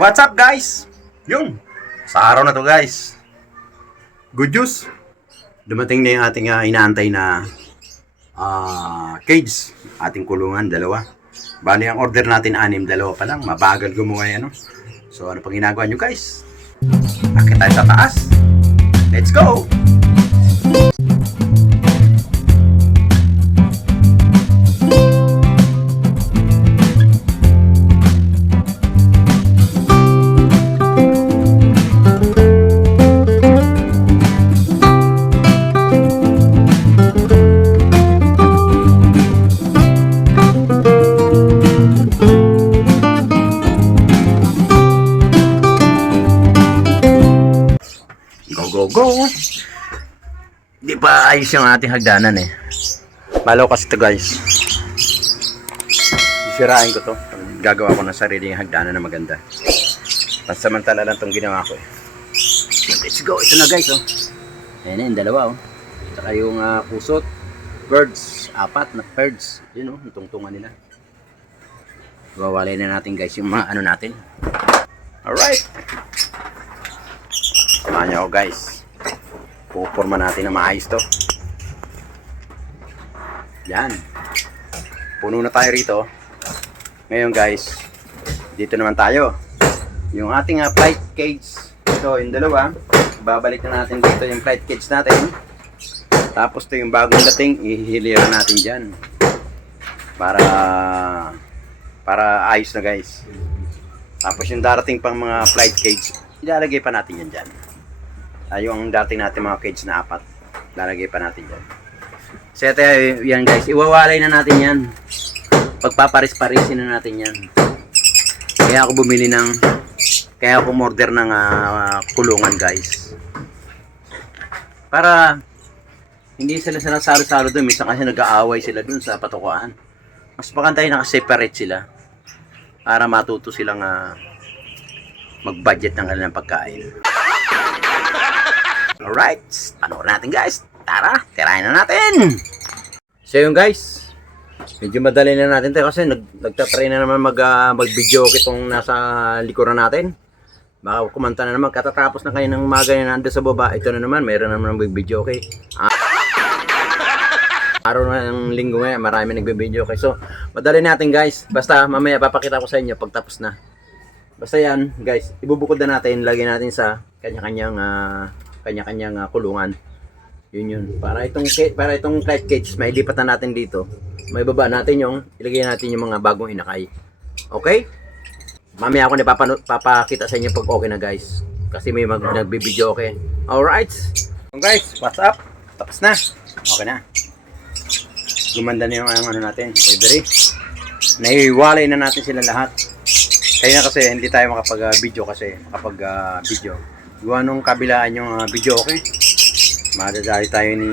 What's up guys? Yun, sa araw na to guys, good news. Dumating na yung ating inaantay na cage. Ating kulungan, dalawa. Bali ang order natin 6, dalawa pa lang. Mabagal gumawa yan. No? So ano pang ginagawa nyo guys? Akit tayo sa taas. Let's go! Go! Di ba ayos yung ating hagdanan eh. Malaw kasi ito guys. Sisirain ko to. Gagawa ko ng sariling hagdanan na maganda. Pansamantala lang itong ginawa ko eh. Let's go! Ito na guys oh. Ayan yung dalawa oh. Saka yung pusot. Birds. 4 na birds. Yun oh. Yung tungtungan nila. Wawalay na natin guys yung mga ano natin. Alright! Samahan niyo ako guys. Puporma natin na maayos to. Yan. Puno na tayo rito. Ngayon guys, dito naman tayo. Yung ating flight cage. Ito, yung dalawa. Babalik na natin dito yung flight cage natin. Tapos to yung bagong dating, ihiliran natin dyan. Para ayos na guys. Tapos yung darating pang mga flight cage, ilalagay pa natin yan dyan. Yung dating natin mga cage na 4, lalagay pa natin dyan. So ito yan guys, iwawalay na natin yan. Pagpaparis-parisin na natin yan. Kaya ako order ng kulungan guys. Para hindi sila salo-salo doon. Minsan kasi nag-aaway sila doon sa patukuan. Mas pakantay naka-separate sila. Para matuto silang mag-budget ng kanilang pagkain. Alright, panoorin natin guys. Tara, tirahin na natin. So yun guys, medyo madali na natin tayo kasi nagtatry na naman mag-video itong nasa likuran natin. Baka kumanta na naman, katatapos na kayo ng umaga na nandun sa baba. Ito na naman, mayroon naman mag-video okay. Araw na ng linggo ngayon, marami nag-video okay. So, madali natin guys. Basta mamaya papakita ko sa inyo pag tapos na. Basta yan guys, ibubukod na natin, lagyan natin sa kanya-kanyang kulungan. Yun. Para itong flight cage, mailipat na natin dito. May baba natin ilagay natin yung mga bagong inakay. Okay? Mamaya ako papakita sa inyo pag okay na guys. Kasi may nagbi-video okay. Alright. So guys, what's up? Tapos na. Okay na. Gumanda na yung ano natin, library. Naiwalay na natin sila lahat. Kaya na kasi hindi tayo makapag-video video. Gawa nung kabilaan yung video okay. Madadali tayo ni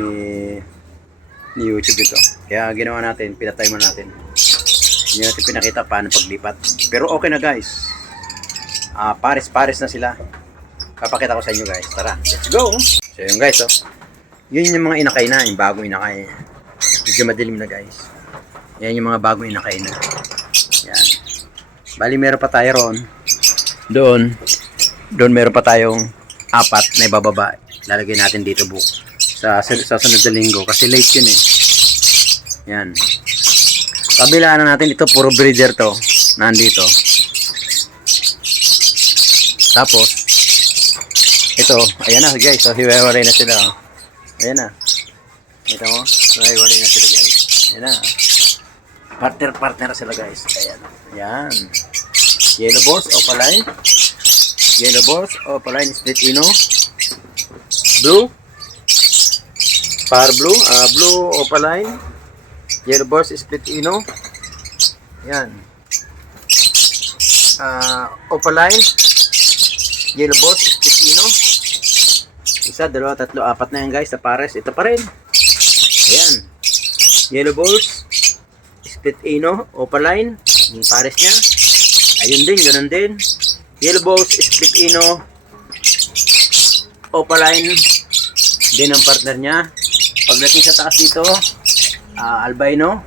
YouTube ito. Kaya ginawa natin, pinatay mo natin. Hindi natin pinakita paano paglipat. Pero okay na guys. Pares na sila. Papakita ko sa inyo guys. Tara, let's go! So yun guys oh. Yun yung mga inakay na, yung bagong inakay. Medyo madilim na guys. Yan yung mga bagong inakay na. Yan. Bali meron pa tayo ron. Doon meron pa tayong 4 na ibababa. Lalagay natin dito sa sunod na linggo kasi late yun eh. Yan. Kabilaan na natin ito, puro breeder to. Nandito. Tapos ito, ayan na guys. So hiwalay na sila. Oh. Ayan na. Ito mo, hiwalay na sila guys. Ayan na. Partner sila guys. Ayan. Yan. Yellow balls, opaline. Yellow balls, opaline, split ino. Blue. Par blue, blue opaline. Yellow balls, split ino. Yan. Opaline. Yellow balls, split ino. 1, 2, 3, 4 na yan guys sa pares. Ito pa rin. Ayan. Yellow balls, split ino, opaline. Yung pares niya. Ayun din, ganun din. Yellow balls, split ino, opaline din ang partner niya. Pagdating sa taas dito, albino,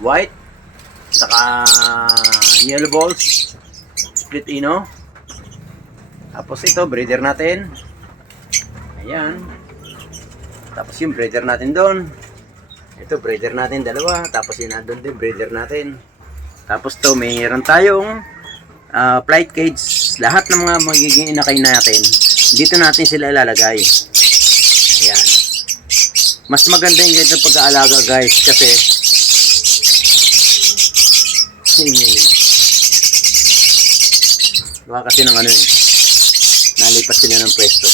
white, saka yellow balls, split ino. Tapos ito, breeder natin. Ayan. Tapos yung breeder natin doon. Ito, breeder natin dalawa. Tapos yun na doon din, breeder natin. Tapos to, mayroon tayong flight cage. Lahat ng mga magiging inakay natin, dito natin sila ilalagay. Ayan. Mas maganda yung ganito pag-aalaga guys kasi gawa kasi ng ano eh, nalipas sila ng pwesto.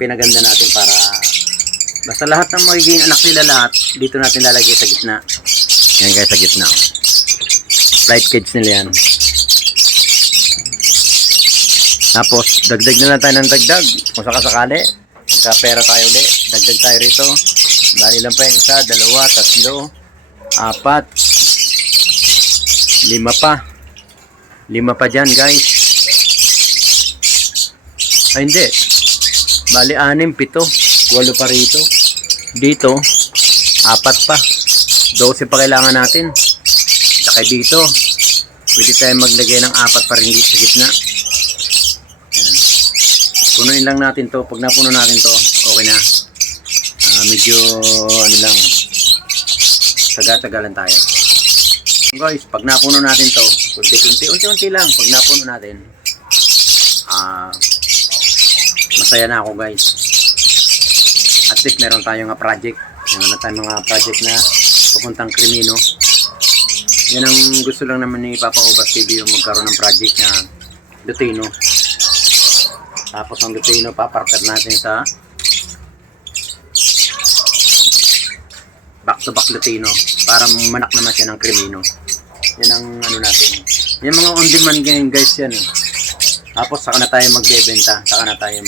Pinaganda natin para basta lahat ng magiging anak nila lahat dito natin lalagay sa gitna. Yan guys, sa gitna. Flight cage nila yan. Tapos dagdag na lang tayo ng dagdag kung sakasakali. Magkapera tayo ulit. Dagdag tayo rito. Bali lang pa yung isa, dalawa, tatlo, apat, lima pa. Lima pa dyan guys. Ay hindi. Bali 6, 7, 8 pa rito. Dito, 4 pa. 12 pa kailangan natin. Saka dito, pwede tayo maglagay ng 4 pa rin dito sa gitna. Ayan. Punuin lang natin to. Pag napuno natin to, okay na. Medyo ano lang, taga-tagalan tayo. Guys, pag napuno natin to, unti-unti lang. Pag napuno natin, masaya na ako guys. At least meron tayong project. Meron na tayong mga project na papuntang Crimino. Yan ang gusto lang naman ni Papa Obas TV, yung magkaroon ng project na Lutino. Tapos ang Lutino, paparkat natin sa back-to-back Lutino para manak naman siya ng Crimino. Yan ang ano natin. Yan mga on-demand ganyan guys yan eh. Tapos saka na tayo magbebenta, saka na tayo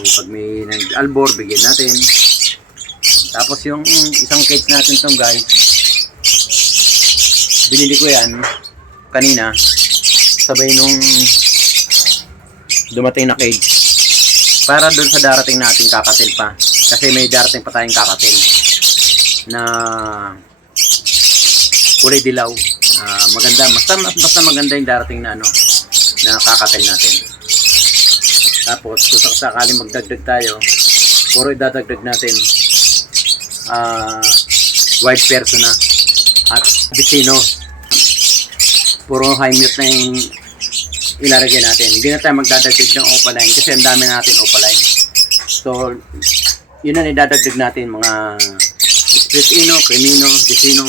pag may nag-albor, bigyan natin. Tapos yung isang cage natin tong guys, binili ko yan kanina sabay nung dumating na cage para doon sa darating nating kakatil pa. Kasi may darating pa tayong kakatil na kulay dilaw. Maganda, basta maganda yung darating na ano na kakatil natin. Tapos kung sakaling magdagdag tayo, puro idadagdag natin white persona at Vicino. Puro high mute na yung ilalagay natin. Hindi na tayo magdadagdag ng opaline kasi ang dami natin opaline. So yun ang idadagdag natin, mga Split-ino, Crimino, Vicino,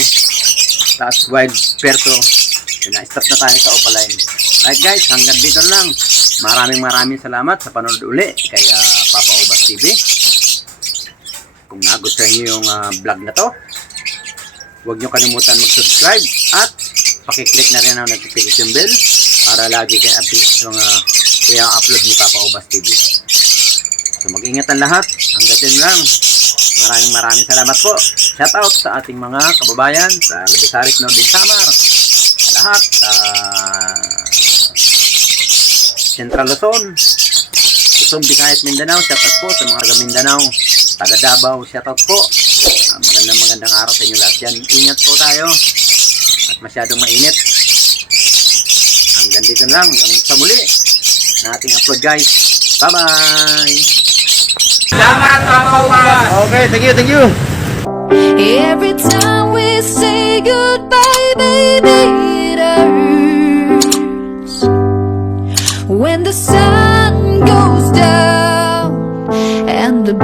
tapos wild perso. Yun na, stop na tayo sa opaline. Alright guys, hanggang dito lang. Maraming salamat sa panonood uli kay Papa Obas TV. Kung nagustuhan niyo yung vlog na to, huwag niyo kalimutan mag-subscribe at pakiclick na rin ang notification bell para lagi kayo update sa mga i-upload ni Papa Obas TV. So mag-ingat ang lahat. Hanggang din lang. Maraming salamat po. Shout out sa ating mga kababayan sa Labisarik, Northern Samar, sa lahat sa Central Luzon, Luzon, Visayas, Mindanao. Shout out po sa mga taga Mindanao, taga Davao. Shout out po. Magandang araw sa inyo lahat yan. Ingat po tayo at masyadong mainit. Hanggang dito lang. Hanggang sa muli na ating upload guys. Bye-bye! Salamat, Papa Obas! Okay, thank you! Every time we say goodbye, baby, it hurts. When the sun goes down and the